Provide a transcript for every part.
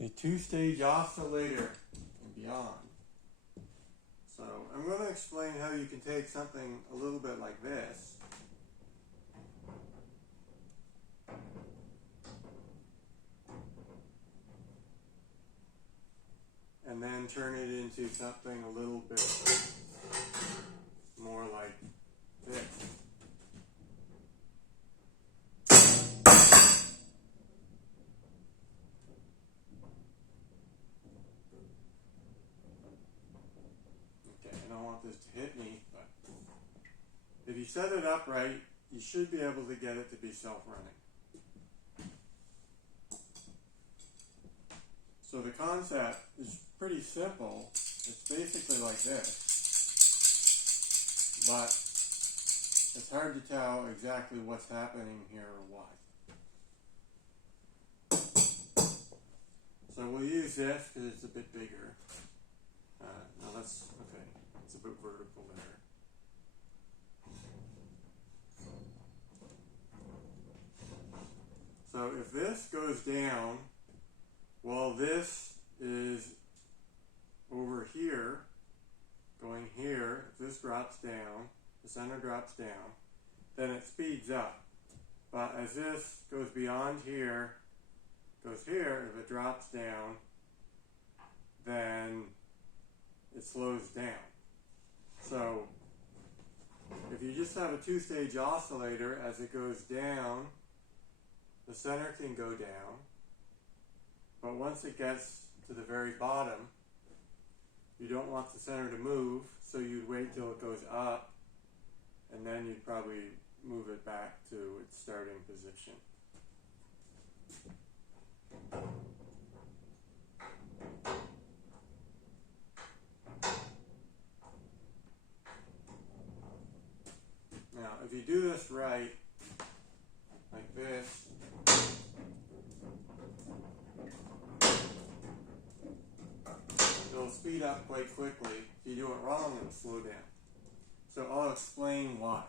a two-stage oscillator and beyond. So I'm going to explain how you can take something a little bit like this and then turn it into something a little bit more like this. Okay, I don't want this to hit me, but if you set it up right, you should be able to get it to be self-running. So the concept is pretty simple. It's basically like this, but it's hard to tell exactly what's happening here or why. So we'll use this because it's a bit bigger. No, that's okay. It's a bit vertical there. So if this goes down, well, this is over here, going here. If this drops down, the center drops down, then it speeds up. But as this goes beyond here, goes here, if it drops down, then it slows down. So if you just have a two-stage oscillator, as it goes down, the center can go down. But once it gets to the very bottom, you don't want the center to move, so you'd wait till it goes up, and then you'd probably move it back to its starting position. Now, if you do this right, like this, it'll speed up quite quickly. If you do it wrong, it'll slow down. So I'll explain why.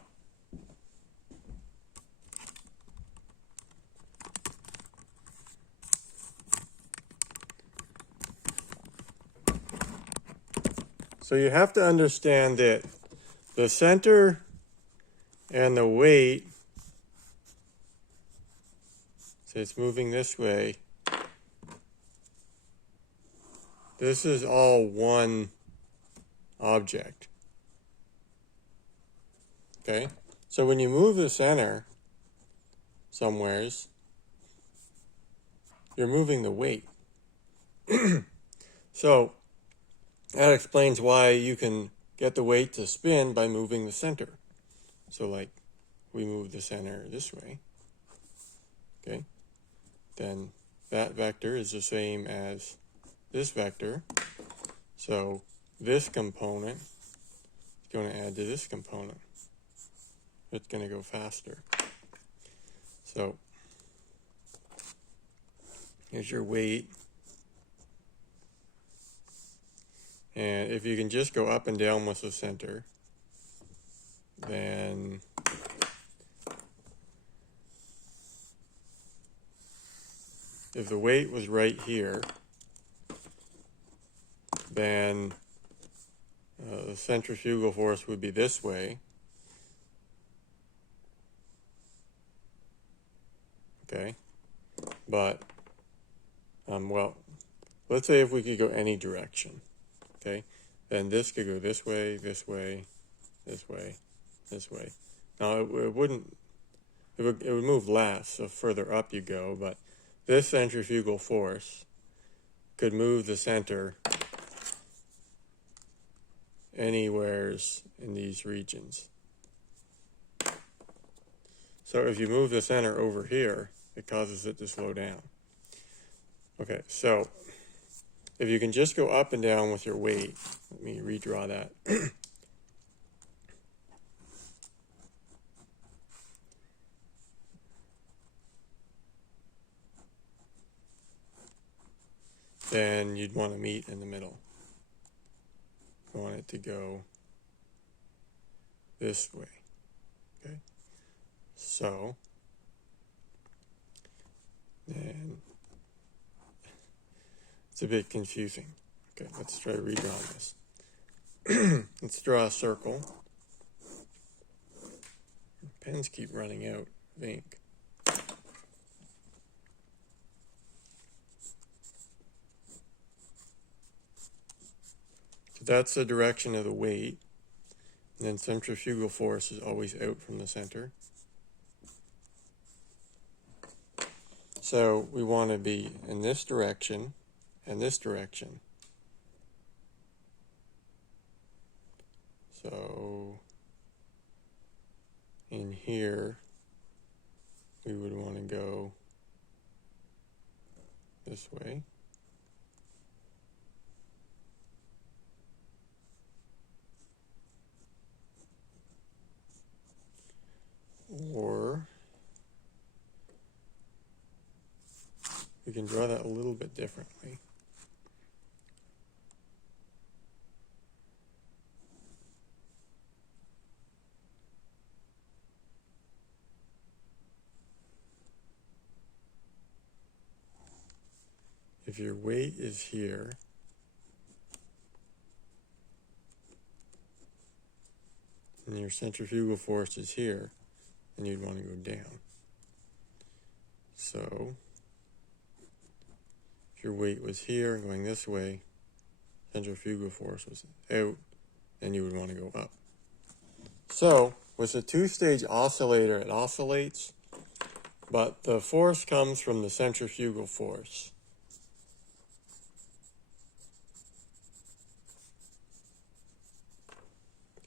So you have to understand that the center and the weight, so it's moving this way, this is all one object. Okay? So when you move the center somewheres, you're moving the weight. So that explains why you can get the weight to spin by moving the center. So like we move the center this way, okay? Then that vector is the same as this vector. So this component is going to add to this component. It's going to go faster. So here's your weight. And if you can just go up and down with the center, then if the weight was right here, then the centrifugal force would be this way. Okay, but, well, let's say if we could go any direction, okay, then this could go this way, this way, this way, this way. Now, it would move less, so further up you go, but this centrifugal force could move the center anywheres in these regions. So if you move the center over here, it causes it to slow down. Okay, so if you can just go up and down with your weight, let me redraw that. Then you'd want to meet in the middle. You want it to go this way. Okay? So then It's a bit confusing. Okay, let's try redrawing this. Let's draw a circle. Pens keep running out of ink. So that's the direction of the weight. And then centrifugal force is always out from the center. So we want to be in this direction and this direction. So in here, we would want to go this way. Or we can draw that a little bit differently. If your weight is here, and your centrifugal force is here, then you'd want to go down. So if your weight was here and going this way, centrifugal force was out, then you would want to go up. So with a two-stage oscillator, it oscillates, but the force comes from the centrifugal force.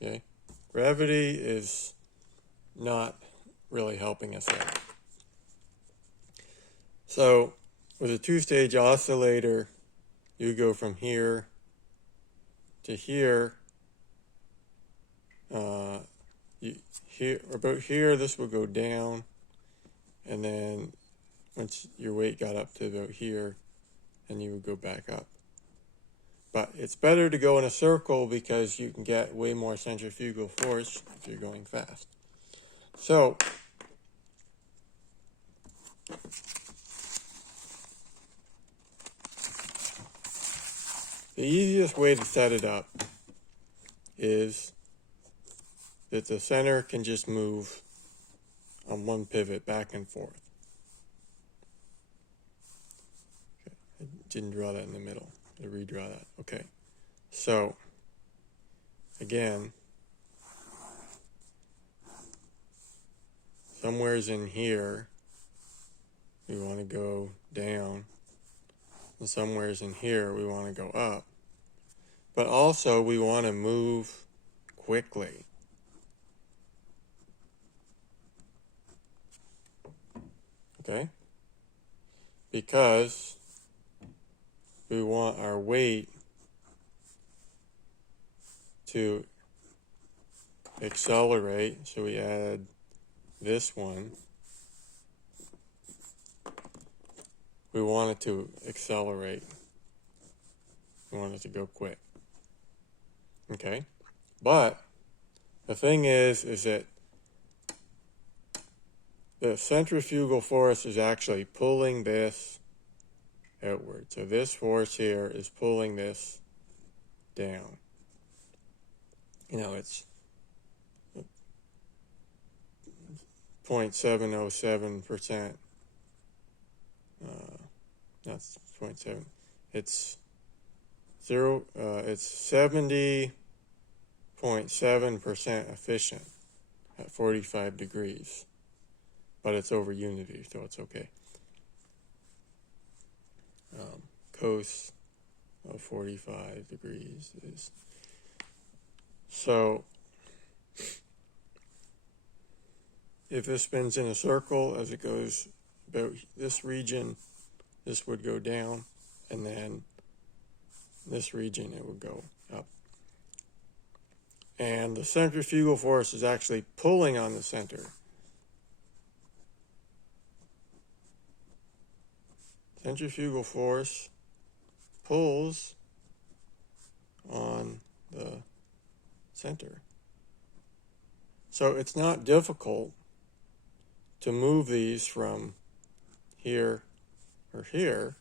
Okay, gravity is not really helping us out. So with a two-stage oscillator, you go from here to here. About here, this will go down, and then once your weight got up to about here, then you would go back up. But it's better to go in a circle because you can get way more centrifugal force if you're going fast. So the easiest way to set it up is that the center can just move on one pivot back and forth. Okay. I didn't draw that in the middle. I redraw that. Okay. So again, somewhere's in here, we want to go down, and somewhere's in here, we want to go up. But also, we want to move quickly. Okay? Because we want our weight to accelerate, so we add this one. We want it to accelerate. We want it to go quick. Okay? But the thing is that the centrifugal force is actually pulling this outward. So this force here is pulling this down. You know, it's 0.707%. That's 0.7. It's 70.7% efficient at 45 degrees. But it's over unity, so it's okay. Cos of 45 degrees is... So if this spins in a circle as it goes about this region, this would go down, and then this region it would go up. And the centrifugal force is actually pulling on the center. Centrifugal force pulls on the center. So it's not difficult to move these from here or here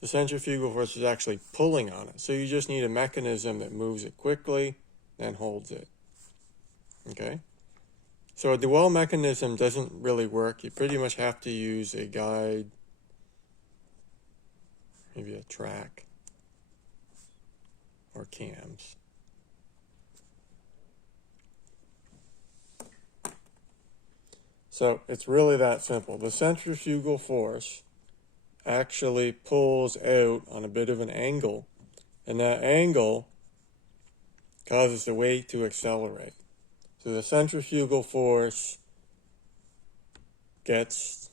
the centrifugal force is actually pulling on it. So you just need a mechanism that moves it quickly and holds it. Okay? So a dwell mechanism doesn't really work. You pretty much have to use a guide, maybe a track, or cams. So it's really that simple. The centrifugal force actually pulls out on a bit of an angle, and that angle causes the weight to accelerate. So the centrifugal force gets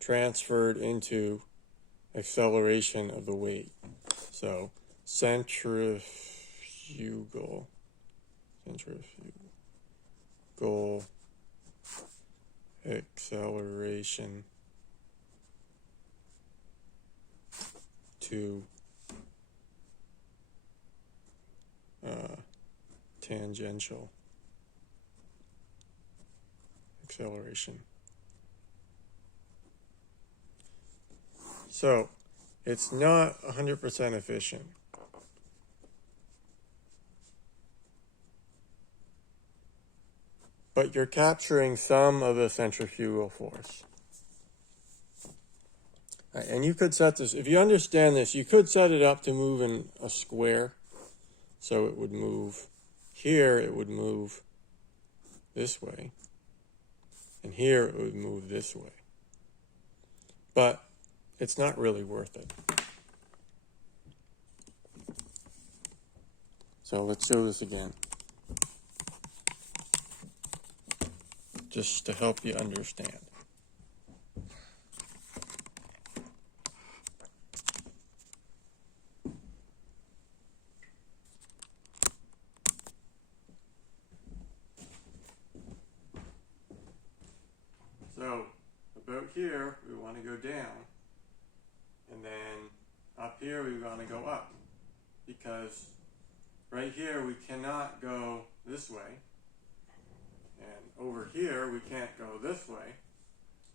transferred into acceleration of the weight. So centrifugal acceleration to tangential acceleration. So it's not 100% efficient. But you're capturing some of the centrifugal force. Right, and you could set this, if you understand this, you could set it up to move in a square. So it would move here, it would move this way. And here it would move this way. But it's not really worth it. So let's show this again, just to help you understand. So about here, we want to go down, and then up here we want to go up, because right here we cannot go this way, and over here we can't go this way,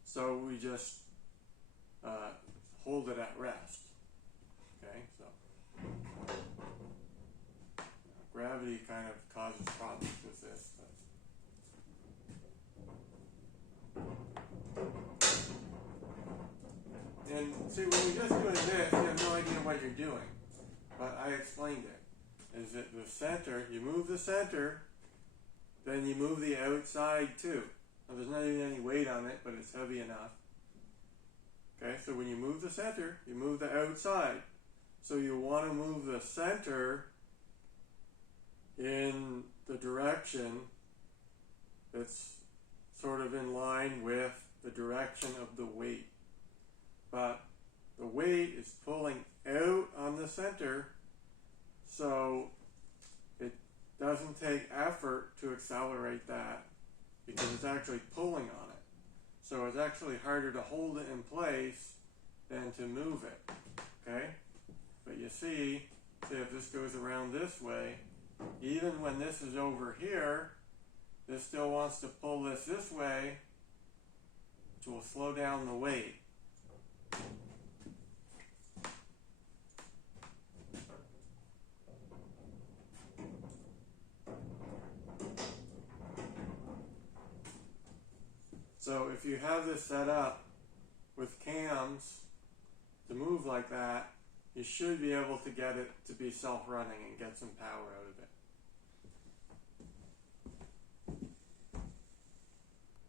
so we just hold it at rest. Okay, so gravity kind of causes problems with this. And see, when you're just doing this, you have no idea what you're doing. But I explained it. Is that the center, you move the center, then you move the outside too. Now there's not even any weight on it, but it's heavy enough. Okay, so when you move the center, you move the outside. So you want to move the center in the direction that's sort of in line with the direction of the weight. But the weight is pulling out on the center, so it doesn't take effort to accelerate that because it's actually pulling on it. So it's actually harder to hold it in place than to move it. Okay? But you see if this goes around this way, even when this is over here, this still wants to pull this way, which will slow down the weight. So if you have this set up with cams to move like that, you should be able to get it to be self-running and get some power out of it.